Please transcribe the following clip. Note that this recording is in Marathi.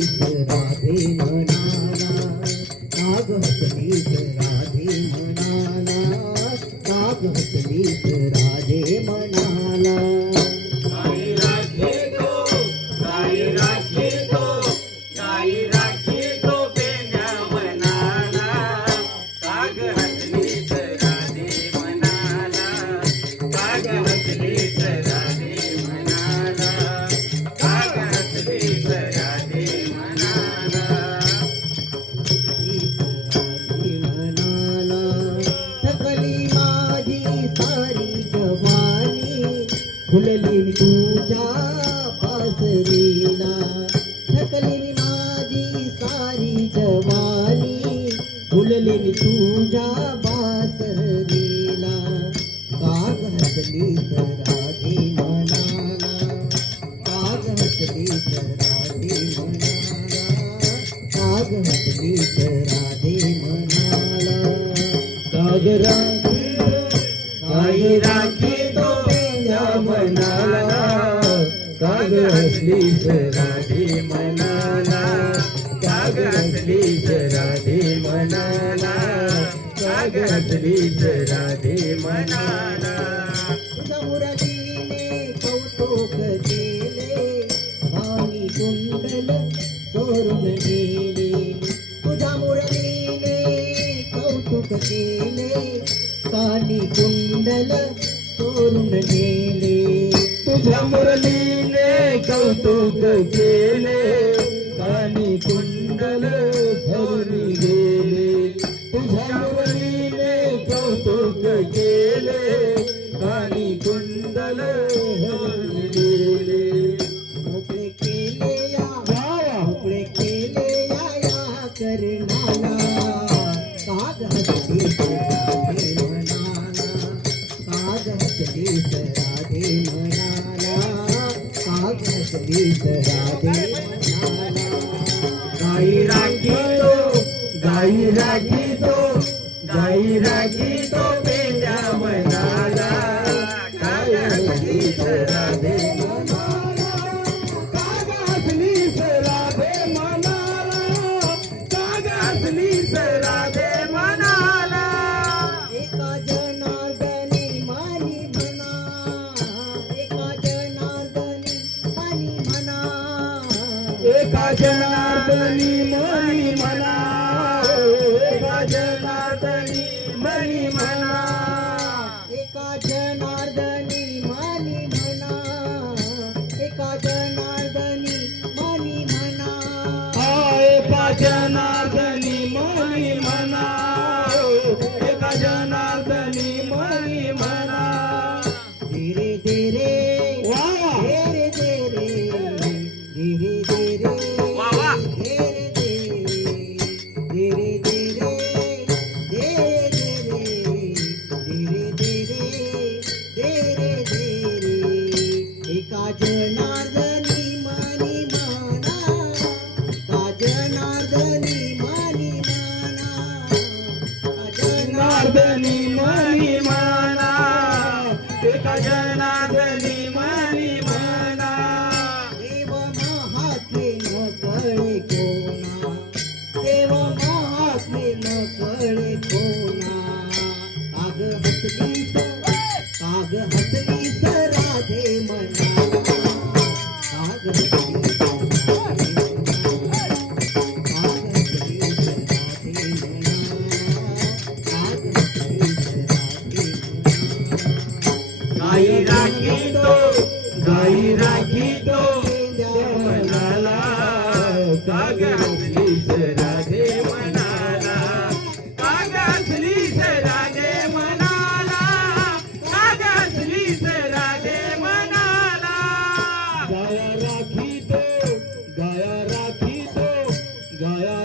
हसलीस राधे म्हणाला, काग हसलीस राधे म्हणाला, काग हसलीस राधे म्हणाला. गाई राखे तो पेंड्या म्हणाला, काग हसलीस राधे म्हणाला, काग हसलीस राधे म्हणाला, काग हसलीस राधे म्हणाला. राधे म्हणाला, थकली माझी सारी जवानी, फुलली तुझ्या बासरीला. थकली माझी सारी जवानी, फुलली तुझ्या बासरीला. काग हसलीस राधे म्हणाला, काग हसलीस राधे म्हणाला, काग हसलीस राधे म्हणाला. काग गाई राखी तो पेंड्या म्हणाला, काग हसलीस राधे म्हणाला, काग हसलीस राधे म्हणाला, काग हसलीस राधे म्हणाला. तुझ्या मुरलीने कौतुक केले, आणि कुंडल चोरून गेले. तुझ्या मुरलीने कौतुक केले, कानी कुंडल चोरून गेले. तुझ्या मुरलीने कौतुक केले, कानी कुंडल धरून गेले. तुझ्या मुरलीने कौतुक केले, कानी कुंडल धरून गेले. मोकळे केले या, मोकळे केले या करणाला. काग हसलीस राधे म्हणाला, काग हसलीस राधे म्हणाला, काग हसलीस राधे म्हणाला. गाई राखी तो, गाई राखी तो पेंड्या म्हणाला, काग हसलीस राधे म्हणाला, काग हसलीस राधे म्हणाला, काग हसलीस राधे म्हणाला. एका जनार्दनी मानी म्हणा, एका जनार्दनी मानी म्हणा, एका जनार्दनी मनी म्हणा, एका जनार्दनी मनी म्हणा, एका जनार्दनी मानी म्हणा, एका जनार्दनी मानी म्हणा. एका जनार्दनी मनी म्हणा, एका जनार्दनी मनी म्हणा. धीरे धीरे वा धीरे धीरे धीरे धीरे वा वा. धीरे धीरे धीरे धीरे धीरे धीरे धीरे धीरे. एका जनार्दनी मानी म्हणा, एका जनार्दनी मानी म्हणा, एका जनार्दनी मनी म्हणा, एका जनार्दनी मनी म्हणा. देव महात्मे न कळे कोणा, देव महात्मे न कळे कोणा. काग हसलीस, काग हसलीस राधे म्हणाला, काग हसलीस राधे म्हणाला, काग हसलीस राधे म्हणाला, काग हसलीस राधे म्हणाला. गाई राखी तो म्हणाला, काग हसलीस राधे म्हणाला, काग हसलीस राधे म्हणाला, काग हसलीस राधे म्हणाला. गाया राखी तो, गाया राखी तो, गाया